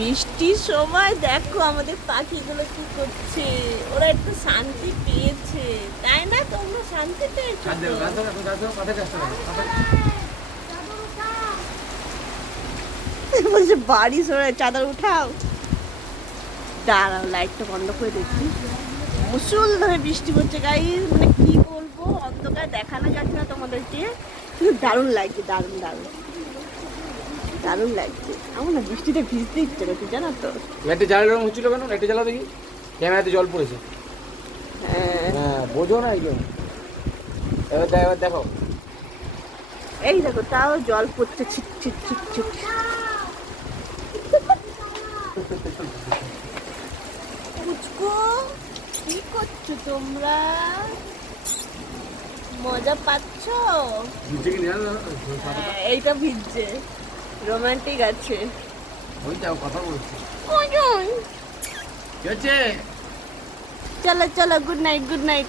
বৃষ্টির সময় দেখো আমাদের পাখিগুলো কি করছে, ওরা একটু শান্তি পেয়েছে, তাই না? তোমরা শান্তি পেয়েছো বলছে বাড়ি সরাই চাদর উঠাও। দাঁড়াও লাইটটা বন্ধ করে দেখি। মুসুল ধরে বৃষ্টি পড়ছে গাইস, মানে কি বলবো, অন্ধকার দেখানো যাচ্ছে না তোমাদেরকে, কিন্তু দারুণ লাগছে, দারুণ দারুণ দারুণ লাগছে। আমার না বৃষ্টিতে ভিজতে ইচ্ছে করছে জানো তো। লাইটে জ্বালানো হচ্ছিল কেন? লাইটে জ্বালা দেখি, ক্যামেরাতে জল পড়েছে। হ্যাঁ বোঝো না এই জন্য। এবার দেখো, এই দেখো তাও জল পড়ছে ছিট ছিট ছিট ছিট। পুচকু কি করছো তোমরা? মজা পাচ্ছ? হ্যাঁ, এইটা ভিজছে, রোমান্টিক আছে। ওই যাও কথা বলছি। ওজন। কি হচ্ছে? চলো চলো, গুড নাইট গুড নাইট।